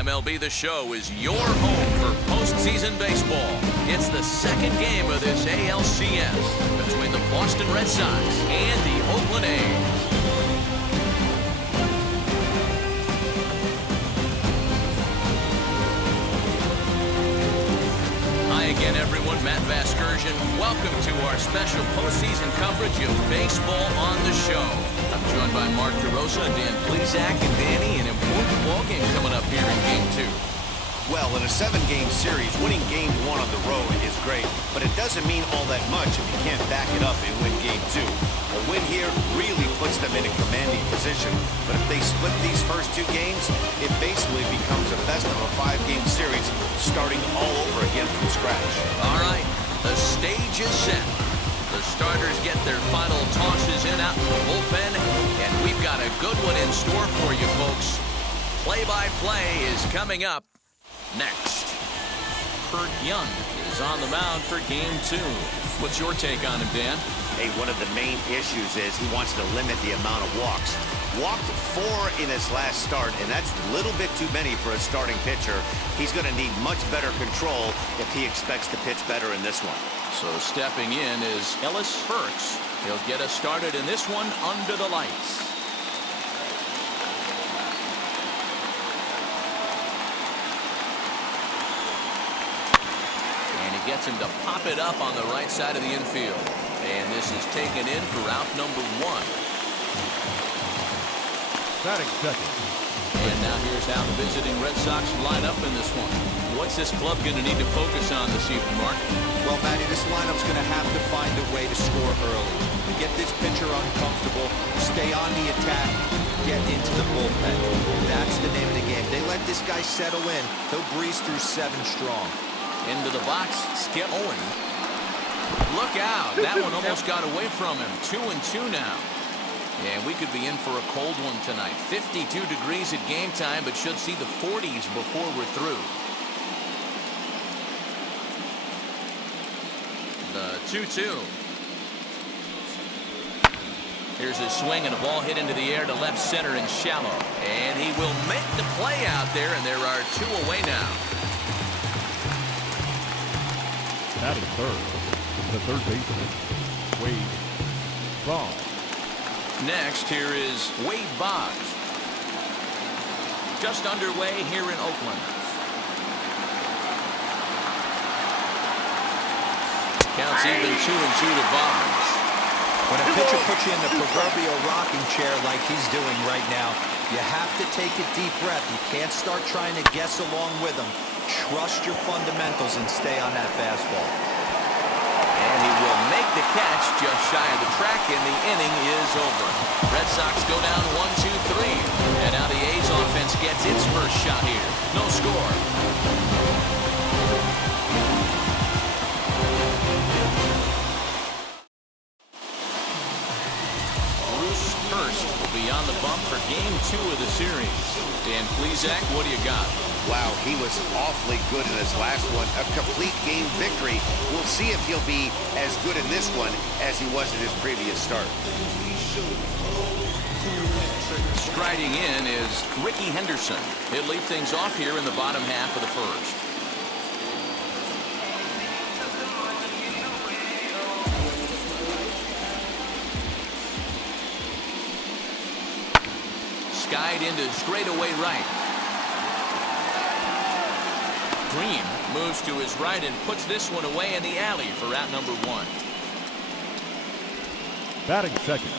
MLB The Show is your home for postseason baseball. It's the second game of this ALCS between the Boston Red Sox and the Oakland A's. Hi again, everyone. Matt Vasgersian. Welcome to our special postseason coverage of baseball on the show. I'm joined by Mark DeRosa, Dan Plesac, and Danny. An important ball game coming up here in Game 2. Well, in a 7-game series, winning Game 1 on the road is great, but it doesn't mean all that much if you can't back it up and win Game 2. A win here really puts them in a commanding position, but if they split these first 2 games, it basically becomes a best of a 5-game series, starting all over again from scratch. All right, the stage is set. The starters get their final tosses in out in the bullpen, and we've got a good one in store for you folks. Play-by-play is coming up next. Kurt Young is on the mound for Game 2. What's your take on him, Dan? Hey, one of the main issues is he wants to limit the amount of walks. Walked 4 in his last start, and that's a little bit too many for a starting pitcher. He's going to need much better control if he expects to pitch better in this one. So stepping in is Ellis Burks. He'll get us started in this one under the lights. And he gets him to pop it up on the right side of the infield. And this is taken in for out number 1. Batting second. And now here's how the visiting Red Sox line up in this one. What's this club going to need to focus on this evening, Mark? Well, Matty, this lineup's going to have to find a way to score early. Get this pitcher uncomfortable, stay on the attack, get into the bullpen. That's the name of the game. They let this guy settle in. He'll breeze through 7 strong. Into the box, Skip Owen. Look out. That one almost got away from him. 2-2 now. And we could be in for a cold one tonight. 52 degrees at game time, but should see the 40s before we're through. The 2-2. Here's a swing and a ball hit into the air to left center and shallow. And he will make the play out there, and there are 2 away now. Batting third, the third baseman, Wade Boggs. Next, here is Wade Boggs. Just underway here in Oakland. Counts even 2-2 to Boggs. When a pitcher puts you in the proverbial rocking chair like he's doing right now, you have to take a deep breath. You can't start trying to guess along with him. Trust your fundamentals and stay on that fastball. And he will make the catch just shy of the track, and the inning is over. Red Sox go down 1-2-3. And now the A's offense gets its first shot here. No score. Bruce Hurst will be on the bump for Game 2 of the series. Dan Plesac, what do you got? Wow, he was awfully good in his last one. A complete game victory. We'll see if he'll be as good in this one as he was in his previous start. Striding in is Ricky Henderson. He'll lead things off here in the bottom half of the first. Skied into straightaway right. Green moves to his right and puts this one away in the alley for out number 1. Batting second.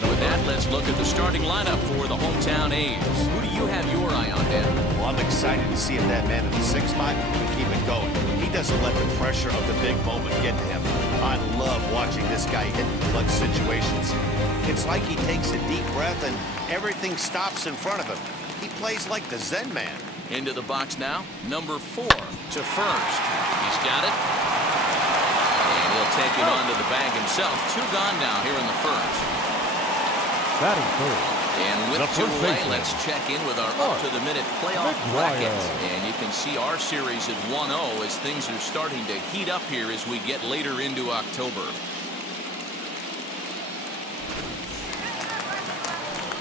With that, let's look at the starting lineup for the hometown A's. Who do you have your eye on, Dan? Well, I'm excited to see if that man in the 6th spot can keep it going. He doesn't let the pressure of the big moment get to him. I love watching this guy hit clutch situations. It's like he takes a deep breath and everything stops in front of him. He plays like the Zen man. Into the box now, number 4 to first. He's got it. And he'll take it onto the bag himself. 2 gone now here in the first. Batting third. And with 2 away, let's check in with our up-to-the-minute playoff bracket. And you can see our series at 1-0 as things are starting to heat up here as we get later into October.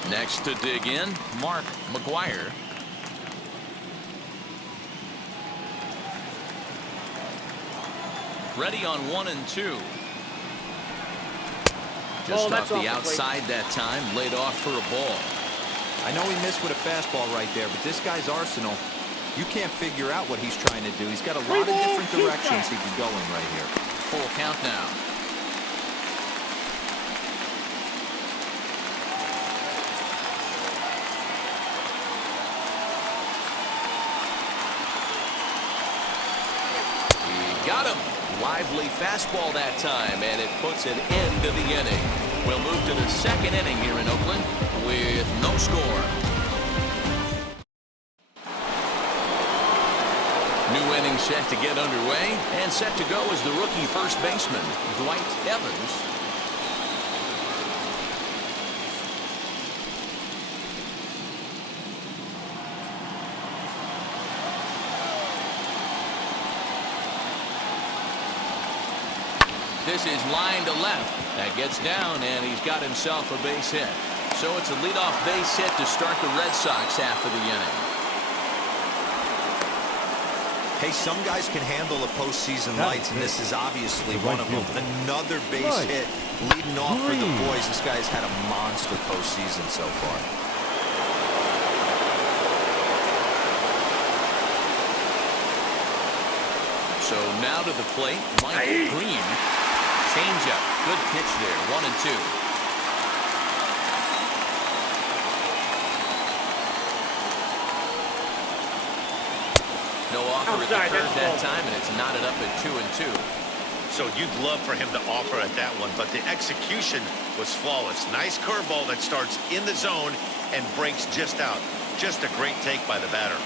Next to dig in, Mark McGuire. Ready on 1 and 2. Just off the outside that time, laid off for a ball. I know he missed with a fastball right there, but this guy's arsenal, you can't figure out what he's trying to do. He's got a lot of different directions he could go in right here. Full count now. He got him. Lively fastball that time, and it puts an end to the inning. We'll move to the second inning here in Oakland with no score. New inning set to get underway, and set to go is the rookie first baseman, Dwight Evans. This is line to left. That gets down, and he's got himself a base hit. So it's a leadoff base hit to start the Red Sox half of the inning. Hey, some guys can handle the postseason lights, and this is obviously one of them. Another base hit leading off for the boys. This guy's had a monster postseason so far. So now to the plate, Mike Green. Changeup. Good pitch there. 1 and 2. No offer at the curve that time, and it's knotted up at 2 and 2. So you'd love for him to offer at that one, but the execution was flawless. Nice curveball that starts in the zone and breaks just out. Just a great take by the batter.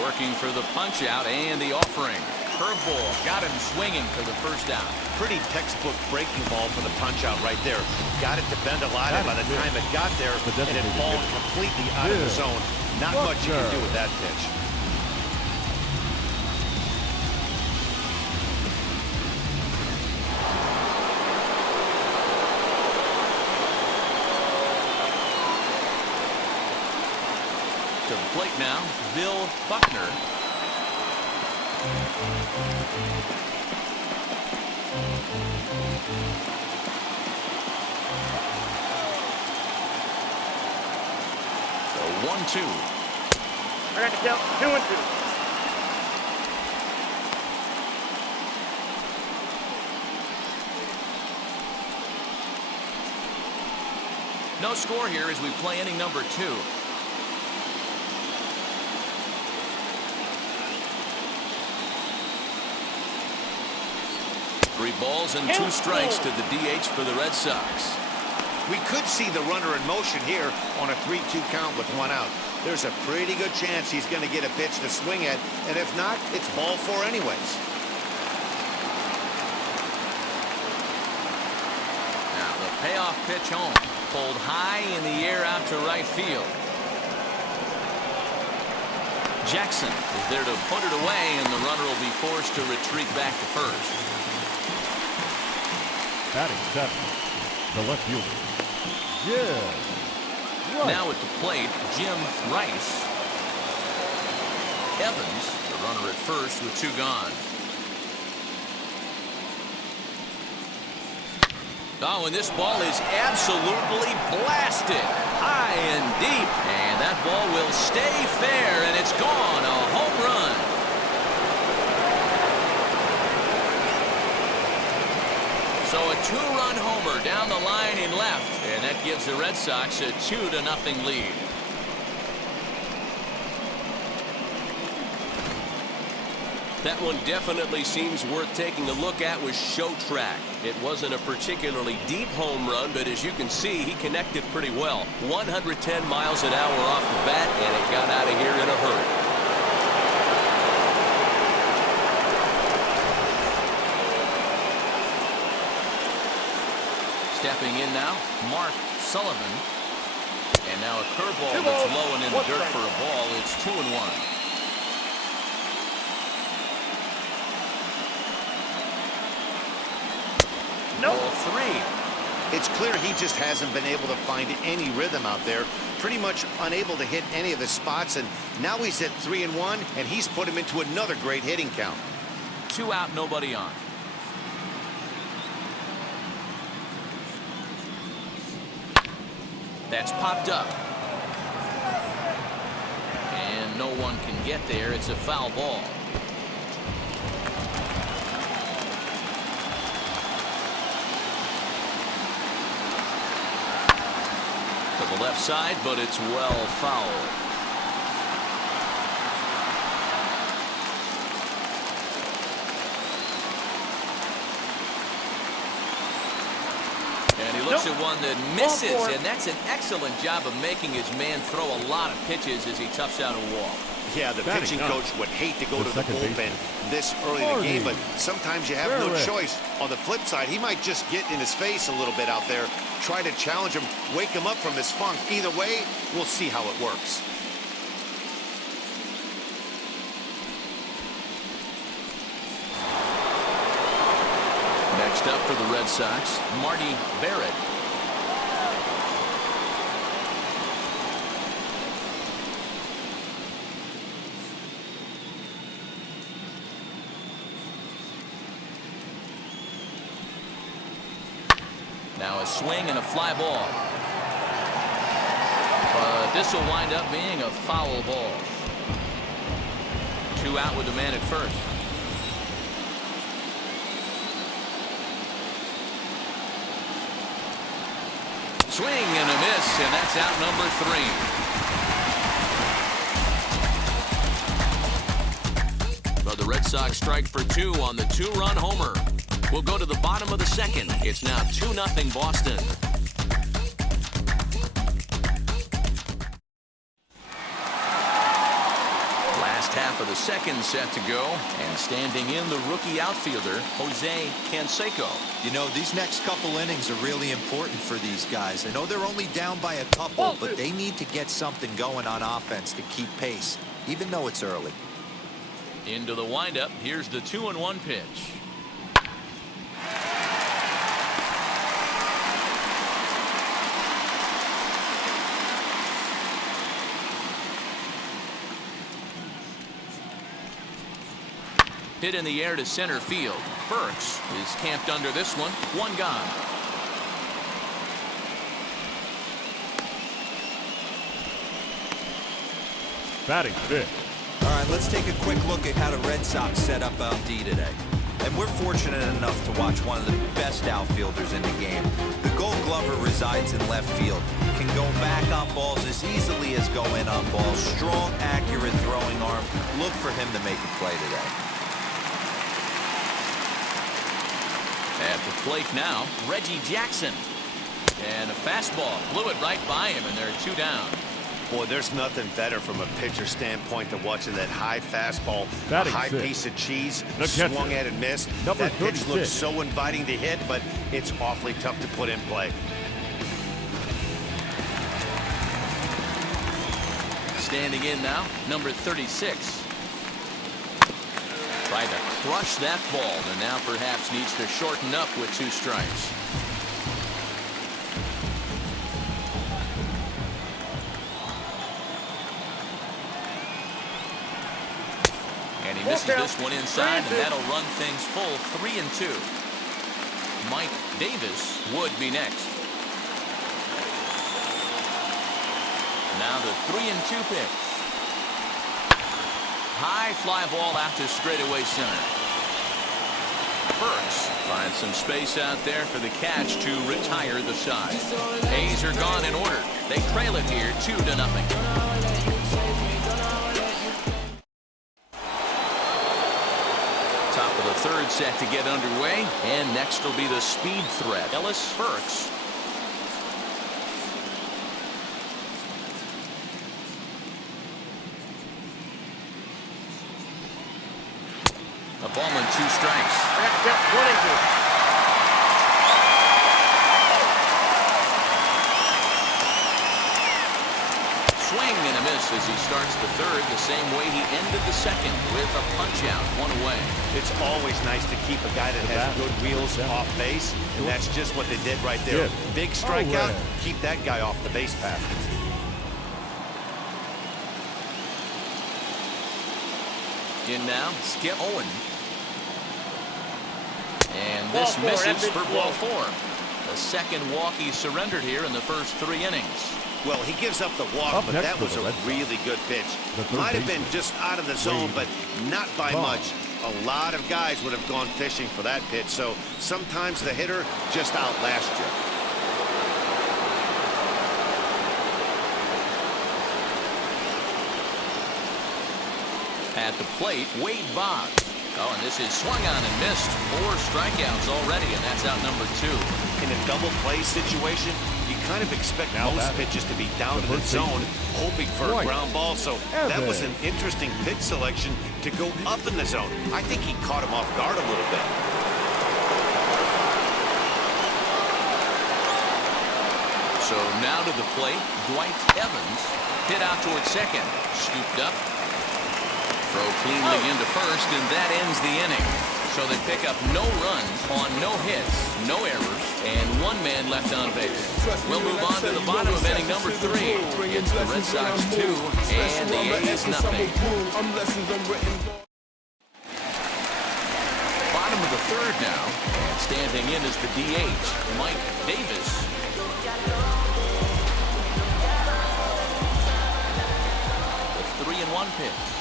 Working for the punch out and the offering. Curveball got him swinging for the first out. Pretty textbook breaking ball for the punch out right there. Got it to bend a lot, and by the time it got there, it had fallen completely out of the zone. Not much you can do with that pitch. To the plate now, Bill Buckner. So 1-2. I got to count 2 and 2. No score here as we play inning number 2. Three balls and 2 strikes to the DH for the Red Sox. We could see the runner in motion here on a 3-2 count with 1 out. There's a pretty good chance he's going to get a pitch to swing at, and if not, it's ball 4 anyways. Now the payoff pitch home. Pulled high in the air out to right field. Jackson is there to put it away, and the runner will be forced to retreat back to first. Batting 7, the left fielder. Now at the plate, Jim Rice. Evans, the runner at first with 2 gone. Oh, and this ball is absolutely blasted. High and deep. And that ball will stay fair, and it's gone. A home run. So a 2-run homer down the line in left, and that gives the Red Sox a 2-0 lead. That one definitely seems worth taking a look at with Show Track. It wasn't a particularly deep home run, but as you can see, he connected pretty well. 110 miles an hour off the bat, and it got out of here in a hurry. Stepping in now, Mark Sullivan. And now a curveball that's low and in the dirt for a ball. It's 2-1. Nope. Ball 3. It's clear he just hasn't been able to find any rhythm out there. Pretty much unable to hit any of his spots, and now he's at 3-1, and he's put him into another great hitting count. 2 out, nobody on. That's popped up. And no one can get there. It's a foul ball. To the left side, but it's well fouled. And he looks at one that misses, and that's an excellent job of making his man throw a lot of pitches as he toughs out a wall. Yeah, the pitching coach would hate to go to the bullpen this early in the game, but sometimes you have no choice. On the flip side, he might just get in his face a little bit out there, try to challenge him, wake him up from his funk. Either way, we'll see how it works. Next up for the Red Sox, Marty Barrett. Now a swing and a fly ball. But this will wind up being a foul ball. 2 out with the man at first. Swing and a miss, and that's out number 3. But the Red Sox strike for 2 on the 2-run homer. We'll go to the bottom of the second. It's now 2-0 Boston. Last half of the second set to go, and standing in the rookie outfielder, Jose Canseco. You know, these next couple innings are really important for these guys. I know they're only down by a couple, but they need to get something going on offense to keep pace, even though it's early. Into the windup. Here's the 2-1 pitch. Hit in the air to center field. Burks is camped under this one. 1 gone. Batting fifth. All right, let's take a quick look at how the Red Sox set up LD today. And we're fortunate enough to watch one of the best outfielders in the game. The Gold Glover resides in left field. Can go back on balls as easily as go in on balls. Strong, accurate throwing arm. Look for him to make a play today. At the plate now, Reggie Jackson. And a fastball blew it right by him, and there are 2 down. Boy, there's nothing better from a pitcher standpoint than watching that high fastball, high piece of cheese, swung at and missed. That pitch looks so inviting to hit, but it's awfully tough to put in play. Standing in now, number 36. Tried to crush that ball, and now perhaps needs to shorten up with 2 strikes. And he misses this one inside, and that'll run things full 3-2. Mike Davis would be next. Now the 3-2 pitch. High fly ball out to straightaway center. Burks finds some space out there for the catch to retire the side. A's are gone in order. They trail it here 2-0. Top of the third set to get underway, and next will be the speed threat. Ellis Burks. A ball and 2 strikes. Swing and a miss as he starts the third the same way he ended the second, with a punch out, 1 away. It's always nice to keep a guy that has good wheels off base, and that's just what they did right there. Big strikeout, keep that guy off the base path. In now, Skip Owen. And Ball this four, misses that pitch for ball low. 4. The second walk he surrendered here in the first 3 innings. Well, he gives up the walk, Up but next that for was the a Red Sox, really good pitch. the third Might have been baseman, just out of the zone, but not by Bob. much. A lot of guys would have gone fishing for that pitch, so sometimes the hitter just outlasts you. At the plate, Wade Boggs. Oh, and this is swung on and missed. 4 strikeouts already, and that's out number 2. In a double play situation, you kind of expect Now most batting. pitches to be down The in the first zone, baseman, hoping for a White. ground ball. So that was an Evans. interesting pitch selection to go up in the zone. I think he caught him off guard a little bit. So now to the plate, Dwight Evans. Hit out towards second. Scooped up. Throw cleanly into first, and that ends the inning. So they pick up no runs on no hits, no errors, and 1 man left on base. We'll move on to the bottom of inning number 3. It's the Red Sox 2 and the A's nothing. Bottom of the 3rd now, and standing in is the DH, Mike Davis. The 3-1 pitch.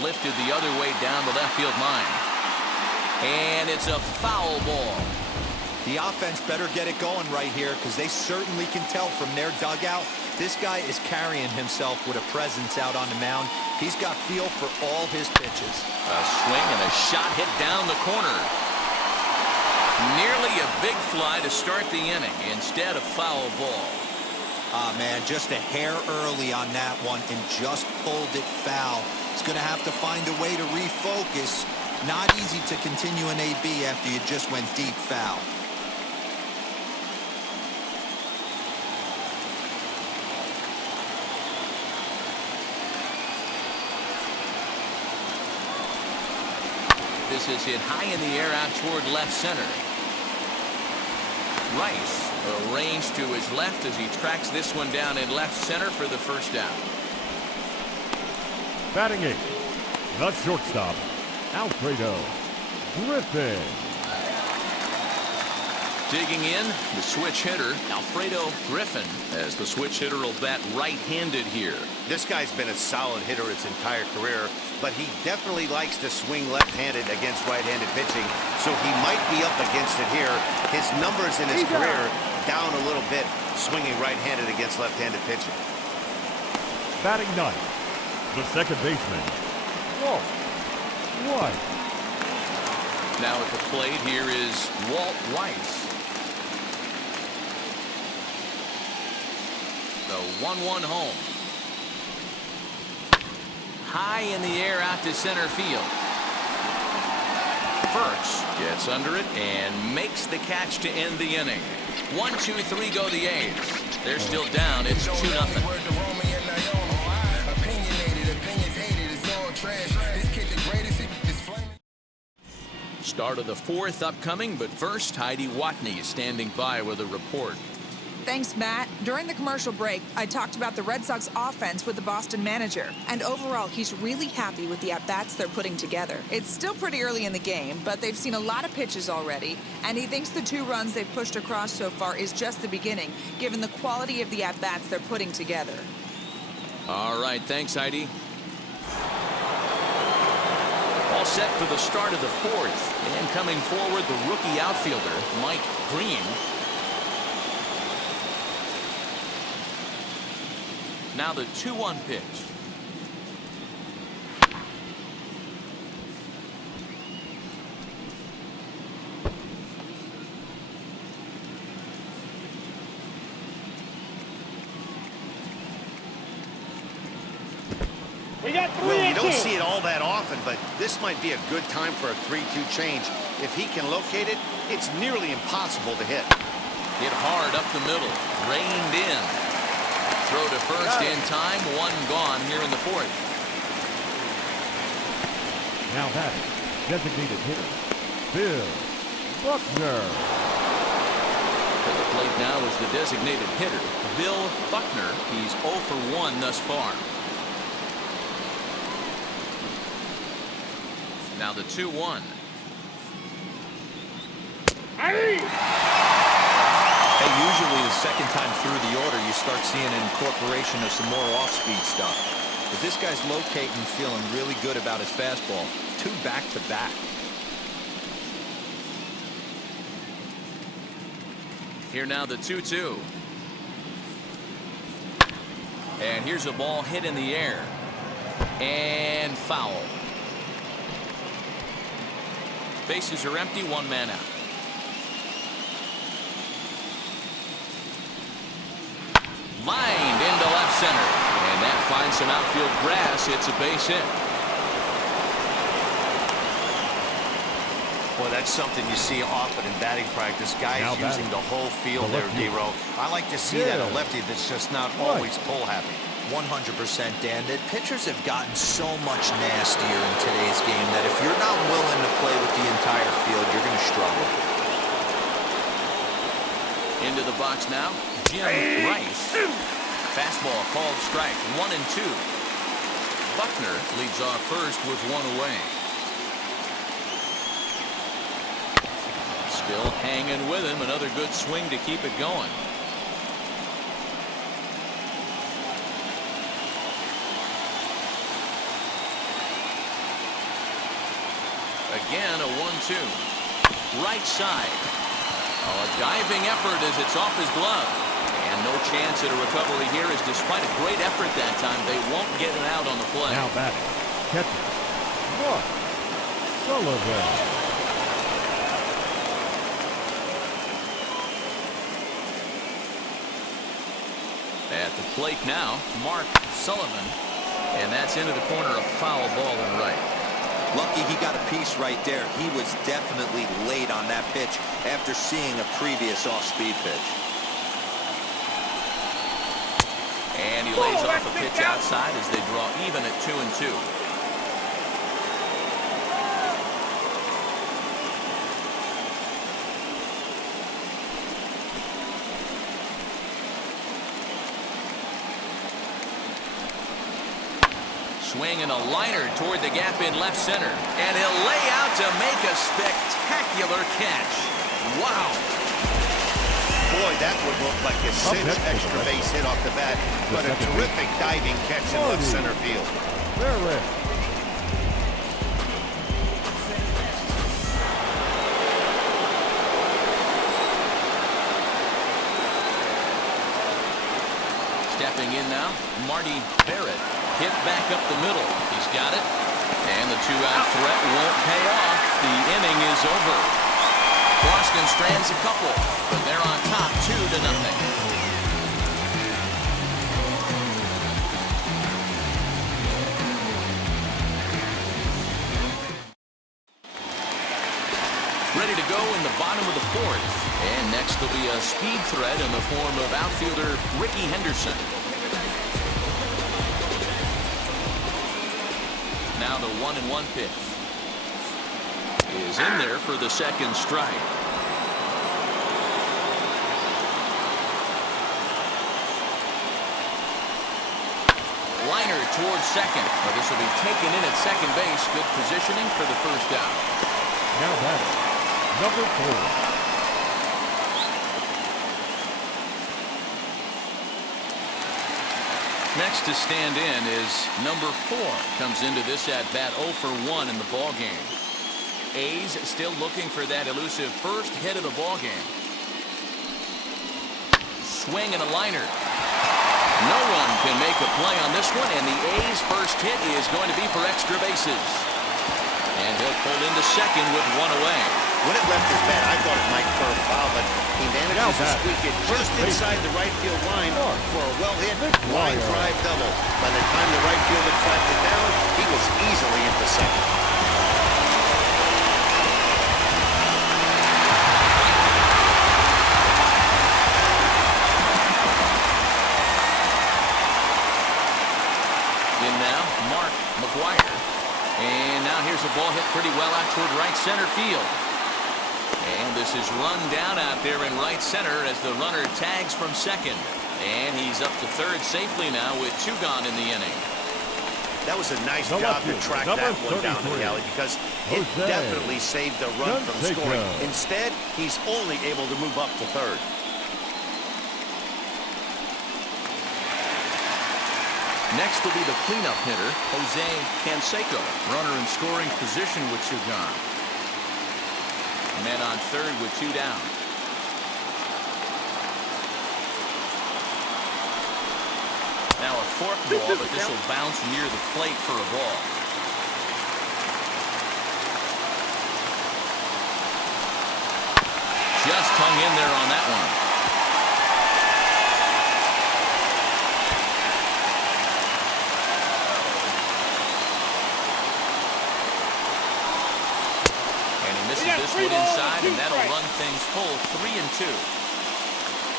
Lifted the other way down the left field line. And it's a foul ball. The offense better get it going right here because they certainly can tell from their dugout this guy is carrying himself with a presence out on the mound. He's got feel for all his pitches. A swing and a shot hit down the corner. Nearly a big fly to start the inning instead of foul ball. Ah, man, just a hair early on that one and just pulled it foul. He's going to have to find a way to refocus. Not easy to continue an AB after you just went deep foul. This is hit high in the air out toward left center. Rice arranged to his left as he tracks this one down in left center for the first out. Batting 8, the shortstop, Alfredo Griffin. Digging in, the switch hitter, Alfredo Griffin, as the switch hitter will bat right-handed here. This guy's been a solid hitter his entire career, but he definitely likes to swing left-handed against right-handed pitching, so he might be up against it here. His numbers in his career down a little bit, swinging right-handed against left-handed pitching. Batting 9, the second baseman, Walt White. Now at the plate, here is Walt Weiss. The 1-1 home. High in the air out to center field. Burks gets under it and makes the catch to end the inning. 1, 2, 3 go the A's. They're still down. It's 2-0. Start of the 4th upcoming, but first, Heidi Watney is standing by with a report. Thanks, Matt. During the commercial break, I talked about the Red Sox offense with the Boston manager. And overall, he's really happy with the at-bats they're putting together. It's still pretty early in the game, but they've seen a lot of pitches already. And he thinks the 2 runs they've pushed across so far is just the beginning, given the quality of the at-bats they're putting together. All right, thanks, Heidi. All set for the start of the 4th. And coming forward, the rookie outfielder, Mike Green. Now the 2-1 pitch. We got 3 Well, you and don't 2. see it all that often, but this might be a good time for a 3-2 change. If he can locate it, it's nearly impossible to hit. Hit hard up the middle. Reined in. Throw to first in time. 1 gone here in the 4th. Now batting, designated hitter, Bill Buckner. At the plate now is the designated hitter, Bill Buckner. He's 0 for 1 thus far. Now the 2-1. Hey! Hey, usually the second time through the order, you start seeing an incorporation of some more off-speed stuff. But this guy's locating, feeling really good about his fastball. 2 back-to-back. Here now the 2-2. And here's a ball hit in the air. And foul. Bases are empty, 1 man out. Lined into left center. And that finds some outfield grass. It's a base hit. Boy, that's something you see often in batting practice. Guys Now using batting. the whole field there, D-Row. I like to see that a lefty that's just not always pull happy. 100%, Dan. The pitchers have gotten so much nastier in today's game that if you're not willing to play with the entire field, you're going to struggle. Into the box now, Jim Rice. Fastball called strike, 1-2. Buckner leads off first with 1 away. Still hanging with him. Another good swing to keep it going. Again, a 1-2. Right side. Oh, a diving effort as it's off his glove. And no chance at a recovery here, as despite a great effort that time, they won't get it out on the play. Now batting. Catcher. Mark Sullivan. At the plate now, Mark Sullivan. And that's into the corner, a foul ball and right. Lucky he got a piece right there. He was definitely late on that pitch after seeing a previous off-speed pitch. And he lays off a pitch outside as they draw even at 2-2. Swinging a liner toward the gap in left center. And he'll lay out to make a spectacular catch. Wow. Boy, that would look like a cinch extra base hit off the bat, but a terrific diving catch in left center field. Very. Stepping in now, Marty Barrett. Hit back up the middle. He's got it. And the 2-out threat won't pay off. The inning is over. Boston strands a couple, but they're on top 2-0. Ready to go in the bottom of the 4th. And next will be a speed threat in the form of outfielder Ricky Henderson. Now the 1-1 pitch is in there for the second strike. Liner towards second. Well, this will be taken in at second base. Good positioning for the first out. Now batting. Number 4. Next to stand in is number 4. Comes into this at-bat 0 for 1 in the ballgame. A's still looking for that elusive first hit of the ballgame. Swing and a liner. No one can make a play on this one, and the A's first hit is going to be for extra bases. And he'll pull into second with 1 away. When it left his bat, I thought it might for a foul, but he manages to squeak it just inside the right field line for a well-hit line drive double. By the time the right fielder tracked it down, he was easily into second. In now, Mark McGuire. And now here's a ball hit pretty well out toward right center field. And this is run down out there in right center as the runner tags from second. And he's up to third safely now with 2 gone in the inning. That was a nice The job left to fielder, track number that one down, 33. Galley, because it Jose definitely saved the run from Canseco. scoring. Instead, he's only able to move up to third. Next will be the cleanup hitter, Jose Canseco. Runner in scoring position with 2 gone. Men on third with 2 down. Now a fork ball, but this will bounce near the plate for a ball. Just hung in there on that one. And he misses this one inside, and that'll run things full 3-2.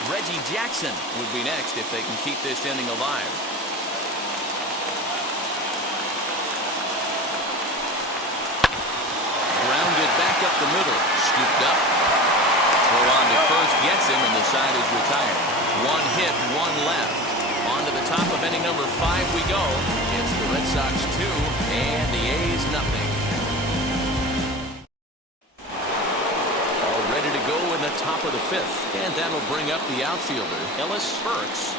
Reggie Jackson would be next if they can keep this inning alive. Grounded back up the middle. Scooped up. Throw on to first gets him, and the side is retired. 1 hit, 1 left. On to the top of inning number 5 we go. It's the Red Sox 2 and the A's nothing. Ready to go in the top of the 5th, and that'll bring up the outfielder, Ellis Burks.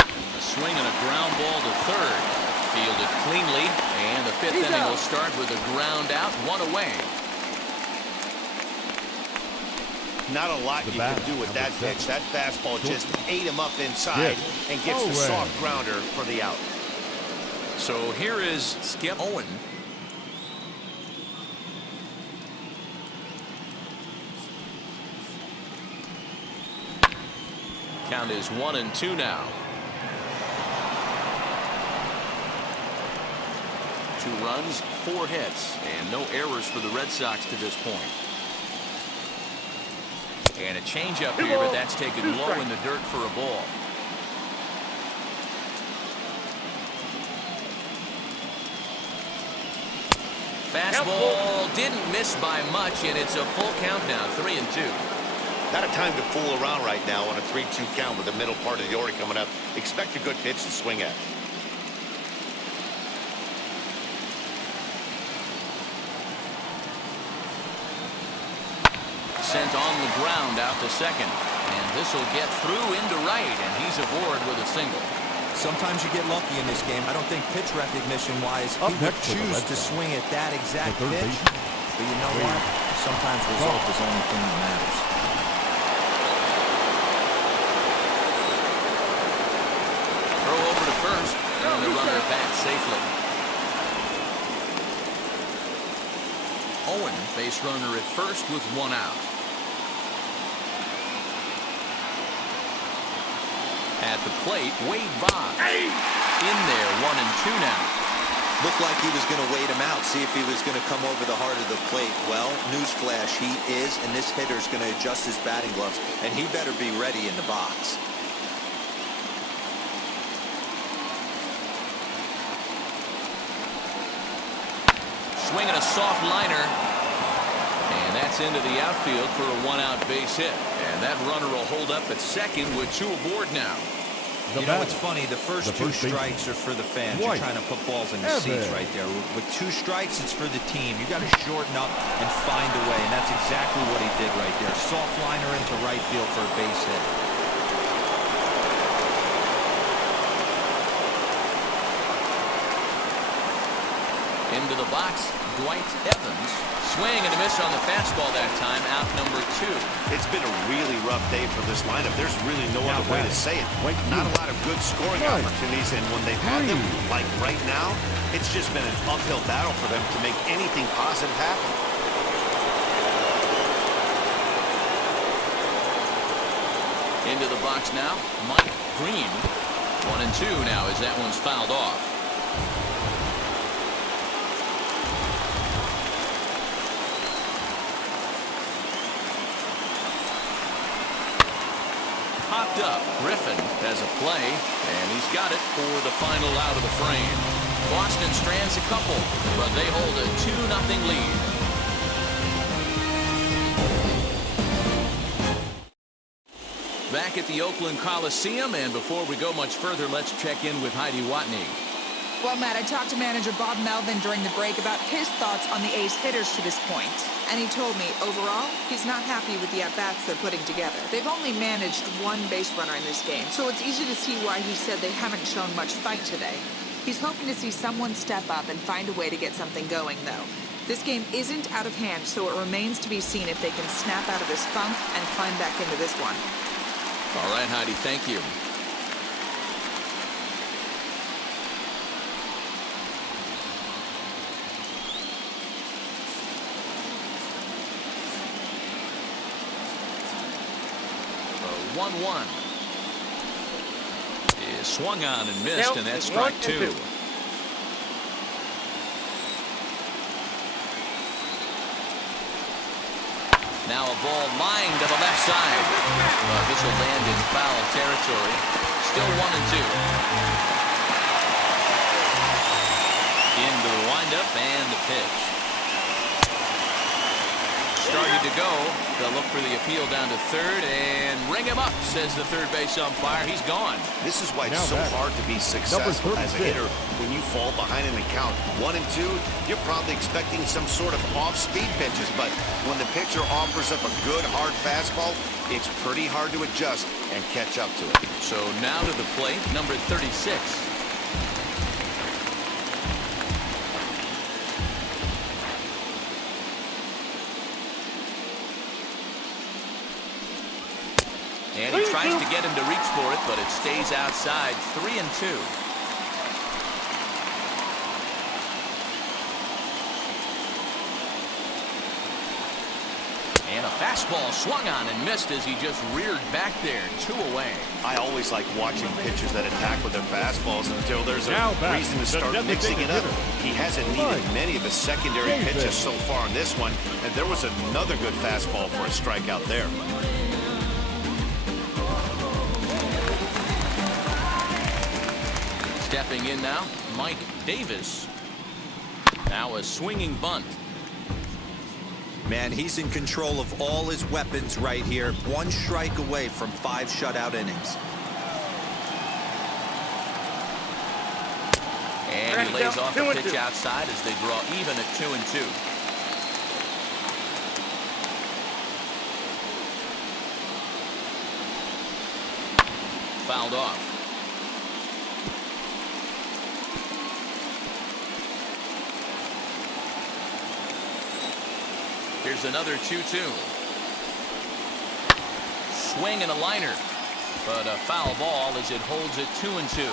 A swing and a ground ball to third. Fielded cleanly, and the 5th inning will start with a ground out, 1 away. Not a lot you can do with that pitch. That fastball just ate him up inside and gets the soft grounder for the out. So here is Skip Owen. Count is 1-2 now. 2 runs, 4 hits, and no errors for the Red Sox to this point. And a changeup here, but that's taken low in the dirt for a ball. Fastball didn't miss by much, and it's a full count now, 3-2. Not a time to fool around right now on a 3-2 count with the middle part of the order coming up. Expect a good pitch to swing at. Sent on the ground out to second. And this will get through into right, and he's aboard with a single. Sometimes you get lucky in this game. I don't think pitch recognition-wise he would choose to swing at that exact pitch. But you know what? Sometimes result is the only thing that matters. Throw over to first, and the runner back safely. Owen, base runner at first with 1 out. At the plate, Wade Boggs. In there, 1-2 now. Looked like he was going to wait him out, see if he was going to come over the heart of the plate. Well, newsflash, he is, and this hitter's going to adjust his batting gloves, and he better be ready in the box. Swinging a soft liner. And that's into the outfield for a 1-out base hit. And that runner will hold up at second with 2 aboard now. You know, it's funny, the first 2 strikes are for the fans. You're trying to put balls in the seats right there. With 2 strikes, it's for the team. You got to shorten up and find a way, and that's exactly what he did right there. Soft liner into right field for a base hit. Into the box, Dwight Evans. Swing and a miss on the fastball that time, out number 2. It's been a really rough day for this lineup. There's really no other way to say it. Not a lot of good scoring opportunities, and when they've had them, like right now, it's just been an uphill battle for them to make anything positive happen. Into the box now, Mike Green. 1-2 now as that one's fouled off. Popped up. Griffin has a play, and he's got it for the final out of the frame. Boston strands a couple, but they hold a 2-0 lead. back at the Oakland Coliseum, and before we go much further, let's check in with Heidi Watney. Well, Matt, I talked to manager Bob Melvin during the break about his thoughts on the A's hitters to this point. And he told me, overall, he's not happy with the at-bats they're putting together. They've only managed one base runner in this game, so it's easy to see why he said they haven't shown much fight today. He's hoping to see someone step up and find a way to get something going, though. This game isn't out of hand, so it remains to be seen if they can snap out of this funk and climb back into this one. All right, Heidi, thank you. The 1-1 is swung on and missed, and that's strike 2. Now a ball lined to the left side. This will land in foul territory. Still 1-2. Into the windup and the pitch. Started to go. They'll look for the appeal down to third and ring him up, says the third base umpire. He's gone. This is why it's so hard to be successful as a hitter when you fall behind in the count 1-2. You're probably expecting some sort of off-speed pitches, but when the pitcher offers up a good hard fastball, it's pretty hard to adjust and catch up to it. So now to the plate, number 36. And he tries to get him to reach for it, but it stays outside. 3-2. And a fastball swung on and missed as he just reared back there. 2 away. I always like watching pitchers that attack with their fastballs until there's a reason to start mixing it up. He hasn't needed many of his secondary pitches so far in this one, and there was another good fastball for a strikeout there. Stepping in now, Mike Davis. Now a swinging bunt. Man, he's in control of all his weapons right here. 1 strike away from 5 shutout innings. And he lays off the pitch outside as they draw even at 2-2. Fouled off. Here's another 2-2. Swing and a liner, but a foul ball as it holds it 2-2.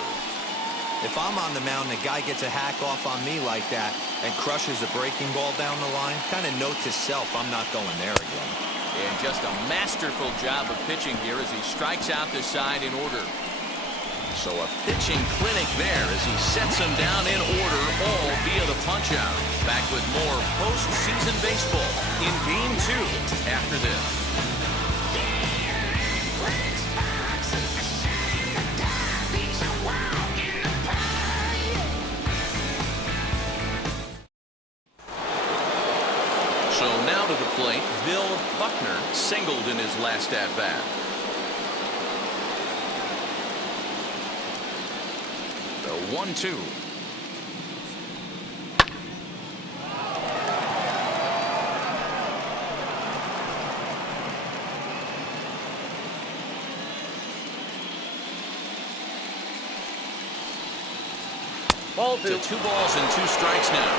If I'm on the mound, the guy gets a hack off on me like that and crushes a breaking ball down the line, kind of note to self, I'm not going there again. And just a masterful job of pitching here as he strikes out the side in order. So a pitching clinic there as he sets him down in order, all via the punch-out. Back with more postseason baseball in Game 2 after this. So now to the plate, Bill Buckner singled in his last at-bat. The 1-2. Ball 2. To 2 balls and 2 strikes now.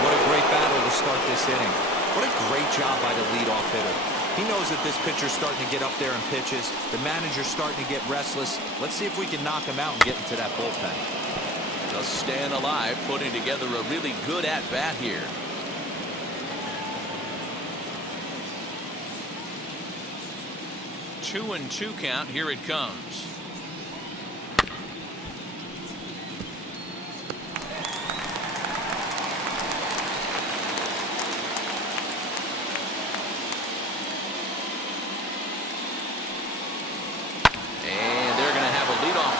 What a great battle to start this inning. What a great job by the leadoff hitter. He knows that this pitcher's starting to get up there in pitches. The manager's starting to get restless. Let's see if we can knock him out and get into that bullpen. Just staying alive, putting together a really good at-bat here. Two and 2 count. Here it comes.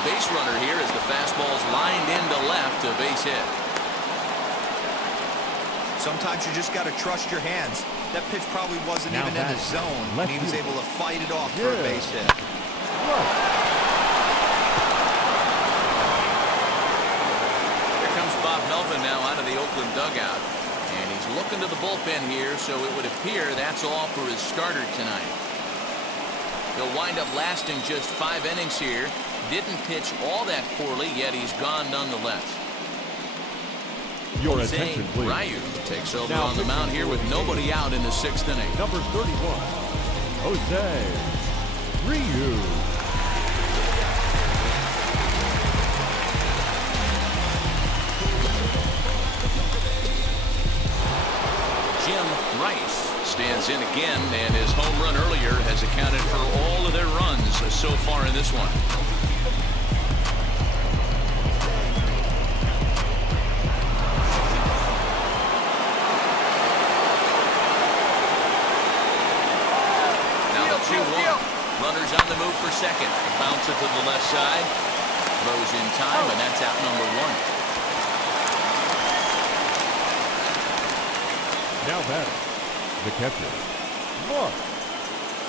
Base runner here as the fastball's lined into left, a base hit. Sometimes you just got to trust your hands. That pitch probably wasn't even in the zone, and he was able to fight it off for a base hit. Right. Here comes Bob Melvin now out of the Oakland dugout. And he's looking to the bullpen here, so it would appear that's all for his starter tonight. He'll wind up lasting just 5 innings here. Didn't pitch all that poorly, yet he's gone nonetheless. Your Jose attention, please. Ryu takes over Now on the mound here with nobody out in the 6th inning. Number 31, Jose Ryu. Jim Rice stands in again, and his home run earlier has accounted for all of their runs so far in this one. Now the 2-1. Runners on the move for second. Bounce it to the left side. Throws in time, and that's out number 1. Now batting, the catcher, Mark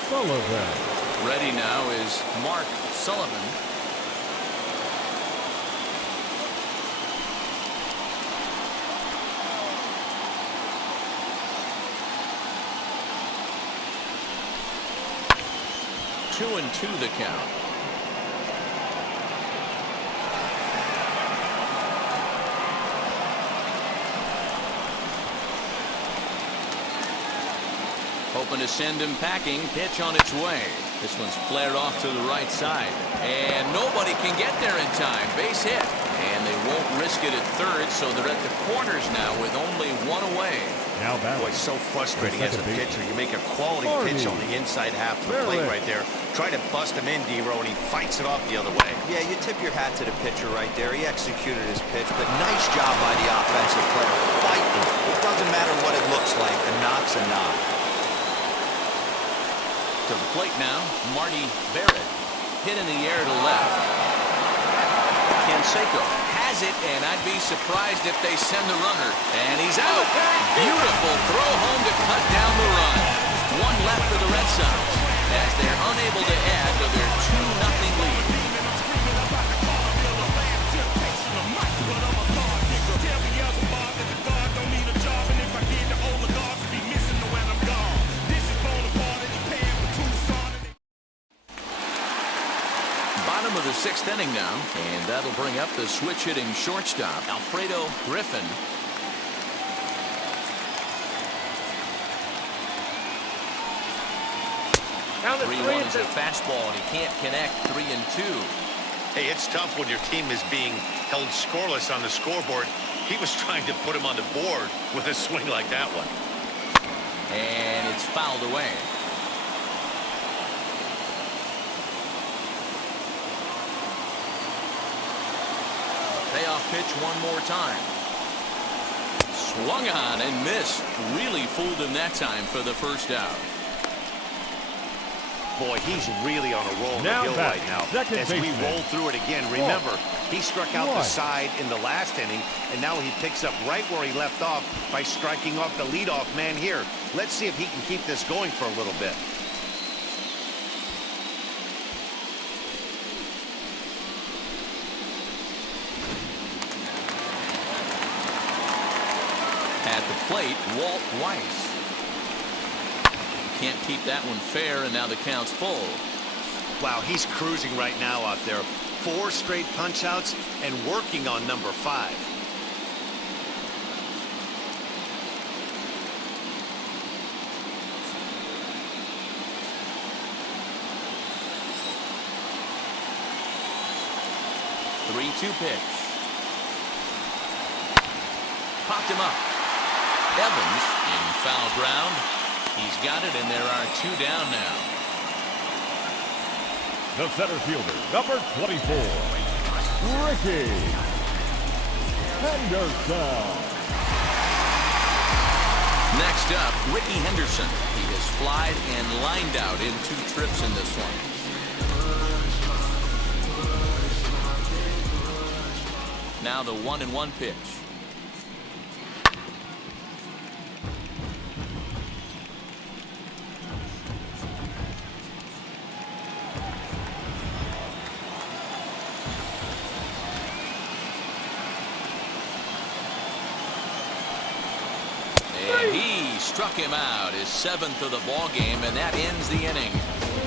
Sullivan. Ready now is Mark Sullivan. Two and 2 the count. Hoping to send him packing. Pitch on its way. This one's flared off to the right side. And nobody can get there in time. Base hit. And they won't risk it at third, so they're at the corners now with only 1 away. Now batting. Boy, so frustrating as a pitcher. You make a quality pitch on the inside half of the plate right there. Try to bust him in, D-Row, and he fights it off the other way. Yeah, you tip your hat to the pitcher right there. He executed his pitch, but nice job by the offensive player. Fighting. It doesn't matter what it looks like. A knock's a knock. To the plate now, Marty Barrett. Hit in the air to left. Canseco has it, and I'd be surprised if they send the runner. And he's out. Beautiful throw home to cut down the run. 1 left for the Red Sox as they're unable to add to their 2-0 lead. Bottom of the 6th inning now, and that'll bring up the switch-hitting shortstop, Alfredo Griffin. Count it 3-1 is a 3-2. fastball, and he can't connect. 3-2. Hey, it's tough when your team is being held scoreless on the scoreboard. He was trying to put him on the board with a swing like that one. And it's fouled away. Payoff pitch one more time. Swung on and missed. Really fooled him that time for the first out. Boy, he's really on a roll in the Now hill back, right now. second As we baseman. roll through it again, remember, he struck out the side in the last inning, and now he picks up right where he left off by striking off the leadoff man here. Let's see if he can keep this going for a little bit. At the plate, Walt Weiss. Can't keep that one fair, and now the count's full. Wow, he's cruising right now out there. 4 straight punch-outs and working on number 5. Three-two pitch. Popped him up. Evans in foul ground. He's got it, and there are 2 down now. The center fielder, number 24, Ricky Henderson. Next up, Ricky Henderson. He has flied and lined out in 2 trips in this one. Now the 1-1 pitch. struck him out, his 7th of the ball game, and that ends the inning.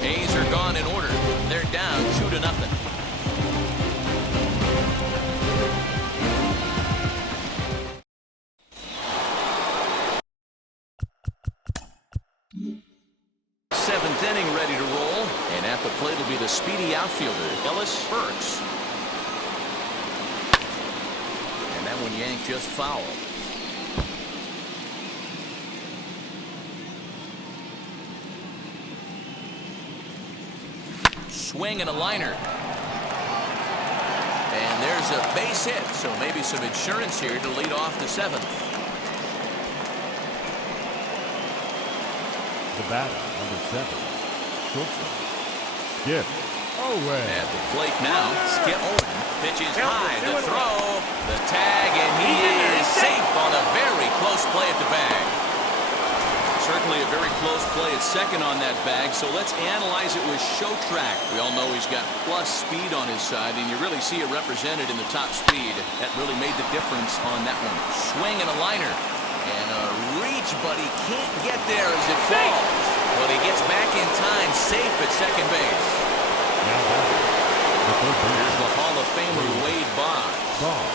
A's are gone in order. They're down 2-0. Seventh inning ready to roll, and at the plate will be the speedy outfielder, Ellis Burks. And that one yanked just foul. Swing and a liner. And there's a base hit, so maybe some insurance here to lead off the 7th. The batter, number 7, shortstop, Skip Owen. At the plate now, Skip Owen pitches high, the throw, the tag, and he is safe on a very close play at the bag. Certainly a very close play at second on that bag, so let's analyze it with show track. We all know he's got plus speed on his side, and you really see it represented in the top speed. That really made the difference on that one. Swing and a liner. And a reach, but he can't get there as it falls. But he gets back in time, safe at second base. Here's the Hall of Famer Wade Boggs.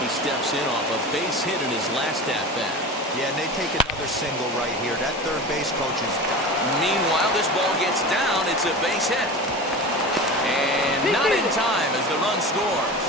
He steps in off a base hit in his last at-bat. Yeah, and they take another single right here. That third base coach is... Meanwhile, this ball gets down. It's a base hit. And not in time as the run scores.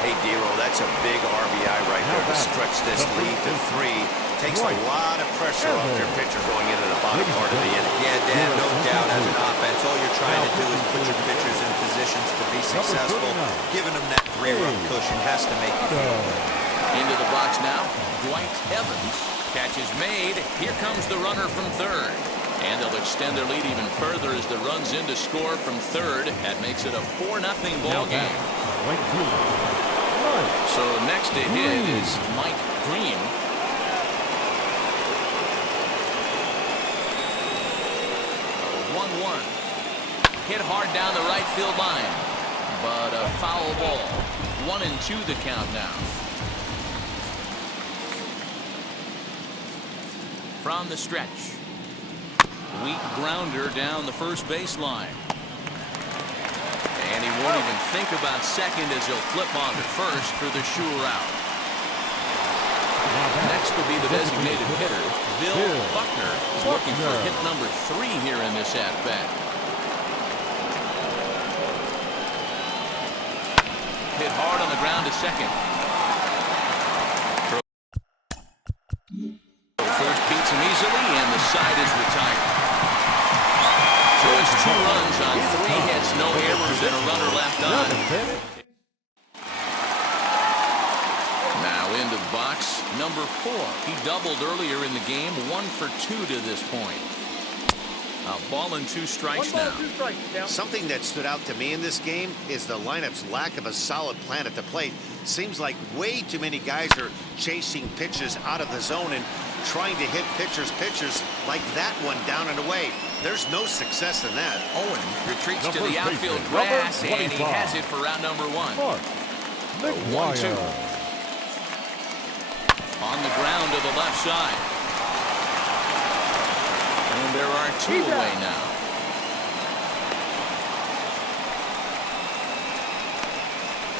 Hey, Dero, that's a big RBI right there to stretch this lead to 3. Takes a lot of pressure off your pitcher going into the bottom part of the inning. Yeah, Dan, no doubt as an offense, all you're trying to do is put your pitchers in positions to be successful. Giving them that 3-run cushion has to make you feel good. Into the box now, Dwight Evans. Catch is made. Here comes the runner from third. And they'll extend their lead even further as the run's in to score from third. That makes it a 4-0 ball game. So next to hit is Mike Green. 1-1. Hit hard down the right field line, but a foul ball. 1-2 the count now. From the stretch, weak grounder down the first baseline. And he won't even think about second as he'll flip on to first for the sure out. Next will be the designated hitter, Bill Buckner, is looking for hit number 3 here in this at-bat. Hit hard on the ground to second. First beats him easily, and the side is retired. So it's 2 runs on 3 hits, no errors, and a runner left on. Now into the box, number 4. He doubled earlier in the game, 1 for 2 to this point. A ball and 2 strikes now. Something that stood out to me in this game is the lineup's lack of a solid plan at the plate. Seems like way too many guys are chasing pitches out of the zone and trying to hit pitchers like that one down and away. There's no success in that. Owen retreats to the outfield grass, and he has it for round number 1. 1-2. On the ground to the left side. And there are 2 away now.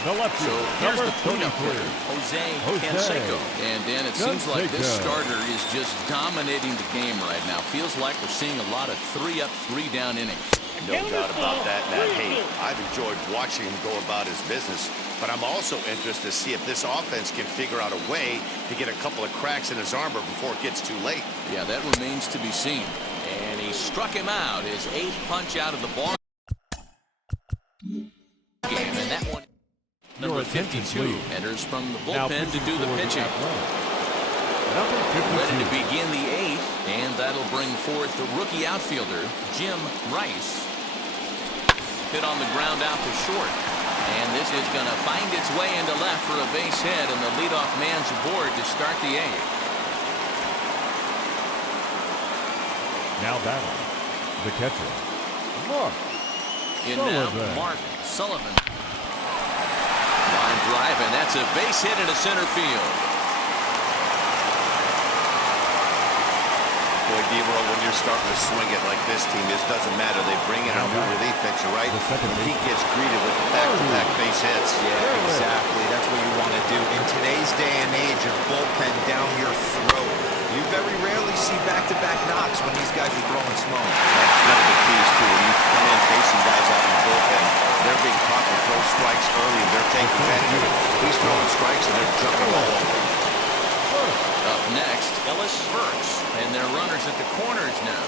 The left so here's the cleanup hitter, Jose Canseco. And Dan, it seems like this starter is just dominating the game right now. Feels like we're seeing a lot of 3-up, 3-down innings. No doubt about that, Matt. Hey, I've enjoyed watching him go about his business, but I'm also interested to see if this offense can figure out a way to get a couple of cracks in his armor before it gets too late. Yeah, that remains to be seen. And he struck him out, his 8th punch out of the ball game, and that one, number 52, enters from the bullpen to do the pitching. Ready to begin the 8th, and that'll bring forth the rookie outfielder, Jim Rice. Hit on the ground out to short. And this is going to find its way into left for a base hit, and the leadoff man's aboard to start the 8th. Now batting, the catcher, Mark Sullivan. Now Mark Sullivan. Line drive, and that's a base hit into center field. Boy, Devereaux, when you're starting to swing it like this team, it doesn't matter. They bring in a new relief pitcher, right? He gets greeted with back-to-back base hits. Yeah, exactly. That's what you want to do. In today's day and age of bullpen down your throat, you very rarely see back-to-back knocks when these guys are throwing smoke. That's one of the keys, too. When you come in facing guys out in the bullpen, they're being taught to throw strikes early, and they're taking advantage of it. He's throwing strikes, and they're jumping all over. Up next, Ellis Burks, and they're runners at the corners now.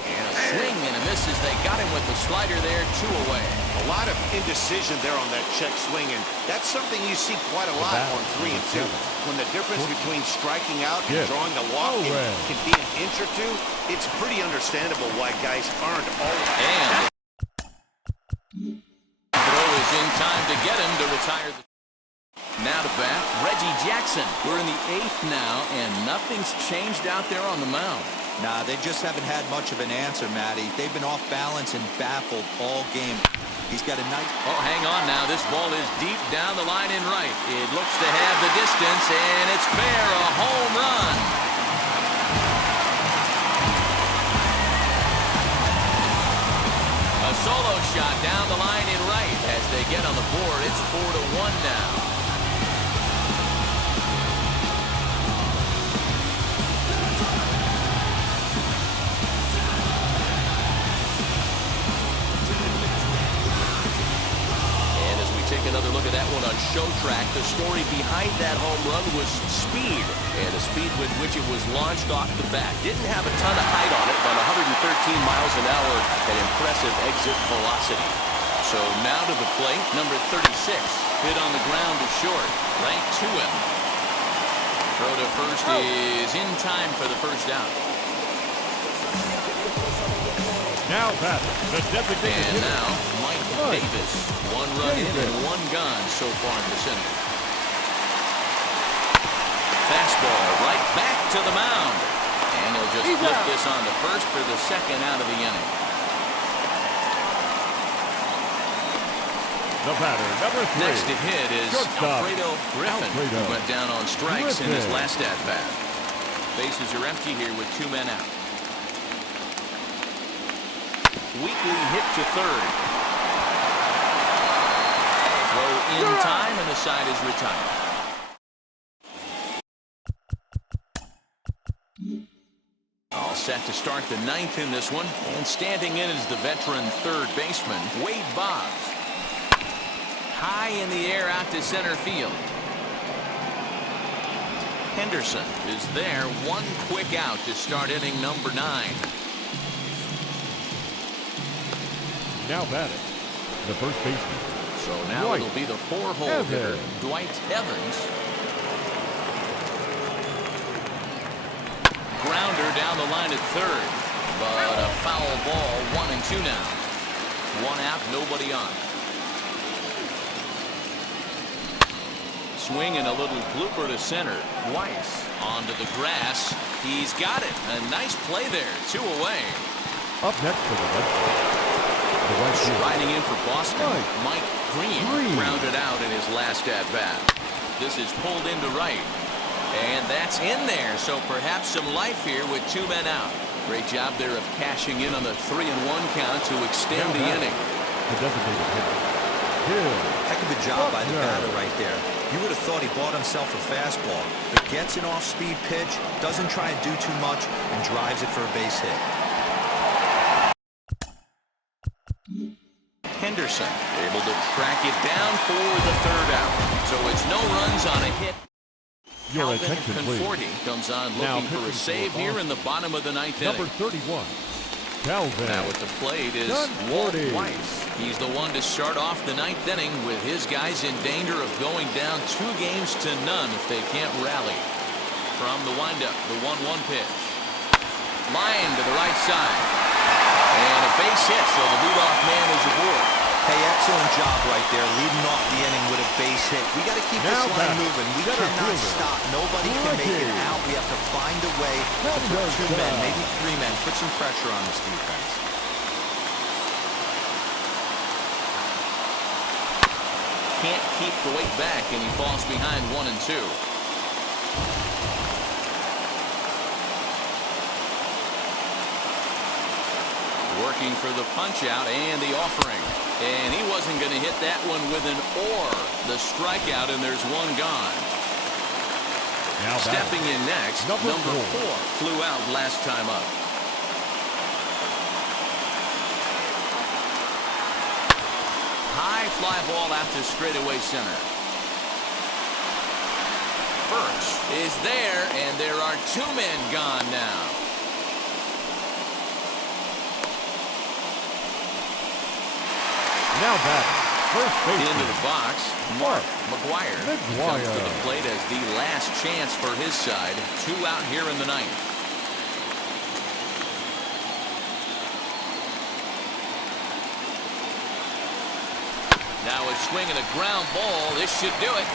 And a swing and a miss as they got him with the slider there, 2 away. A lot of indecision there on that check swing, and that's something you see quite a lot on 3 and 2. When the difference between striking out and drawing a walk can be an inch or two, it's pretty understandable why guys aren't always. And throw is in time to get him to retire. Now to bat, Reggie Jackson. We're in the 8th now, and nothing's changed out there on the mound. Nah, they just haven't had much of an answer, Matty. They've been off balance and baffled all game. He's got a nice... Oh, hang on now. This ball is deep down the line in right. It looks to have the distance, and it's fair. A home run. A solo shot down the line in right. As they get on the board, it's 4-1 now. Another look at that one on Show Track. The story behind that home run was speed, and the speed with which it was launched off the bat. Didn't have a ton of height on it, but 113 miles an hour, an impressive exit velocity. So now to the plate, number 36. Hit on the ground to short, right to him. Throw to first is in time for the first out. Now back, the designated And hitter. now, Mike Davis. 1 run in and 1 gone so far in this inning. Fastball right back to the mound. And he'll just flip this on to first for the 2nd out of the inning. The batter, number 3. Next to hit is Shortstop, Alfredo Griffin, who went down on strikes in his last at-bat. Bases are empty here with 2 men out. Weekly hit to third. Throw in time, and the side is retired. All set to start the 9th in this one. And standing in is the veteran third baseman, Wade Boggs. High in the air out to center field. Henderson is there. 1 quick out to start inning number 9. Now batting, the first baseman. So now it'll be the 4-hole hitter, Dwight Evans. Grounder down the line at third, but a foul ball. 1 and 2 now. 1 out, nobody on. Swing and a little blooper to center. Weiss onto the grass. He's got it. A nice play there. 2 away. Up next for the Redsox. Riding in for Boston, Mike Green grounded out in his last at-bat. This is pulled into right, and that's in there, so perhaps some life here with 2 men out. Great job there of cashing in on the 3-1 count to extend the inning. Heck of a job by the batter right there. You would have thought he bought himself a fastball, but gets an off-speed pitch, doesn't try and do too much, and drives it for a base hit. Henderson able to track it down for the 3rd out. So it's no runs on a hit. Your Calvin attention, Conforti comes on looking for a save here in the bottom of the 9th inning. Number 31, Calvin. Now at the plate is Walt Weiss. He's the one to start off the 9th inning with his guys in danger of going down 2 games to none if they can't rally. From the windup, the 1-1 pitch. Line to the right side. And a base hit, so the leadoff man is aboard. Hey, excellent job right there, leading off the inning with a base hit. We got to keep this line moving. We cannot stop. Nobody can make it out. We have to find a way to put 2 men, maybe 3 men, put some pressure on this defense. Can't keep the weight back, and he falls behind 1 and 2. working for the punch out and the offering. And he wasn't going to hit that one with an or. The strikeout, and there's one gone. Now Stepping in next, number 4 flew out last time up. High fly ball out to straightaway center. Birch is there, and there are 2 men gone now. Now back. First baseman. Into the box, Mark McGuire comes to the plate as the last chance for his side. 2 out here in the 9th. Now a swing and a ground ball. This should do it.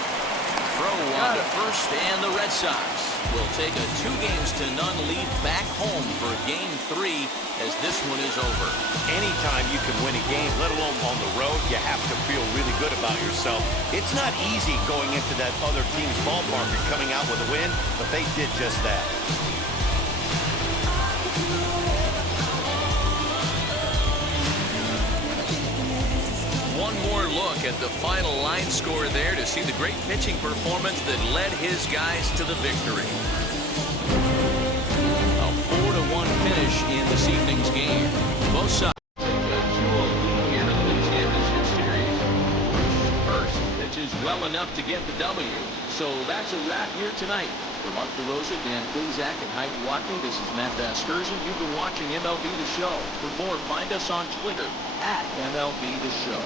Throw on to first, and the Red Sox will take a 2-0 lead back home for Game 3 as this one is over. Anytime you can win a game, let alone on the road, you have to feel really good about yourself. It's not easy going into that other team's ballpark and coming out with a win, but they did just that. One more look at the final line score there to see the great pitching performance that led his guys to the victory. A 4-1 finish in this evening's game. Both sides take a 2-0 lead here in the League Championship Series. First pitches well enough to get the W. So that's a wrap here tonight. For Mark DeRosa, Dan Plesac, and Heidi Watney, this is Matt Vasgersian. You've been watching MLB The Show. For more, find us on Twitter @MLB The Show.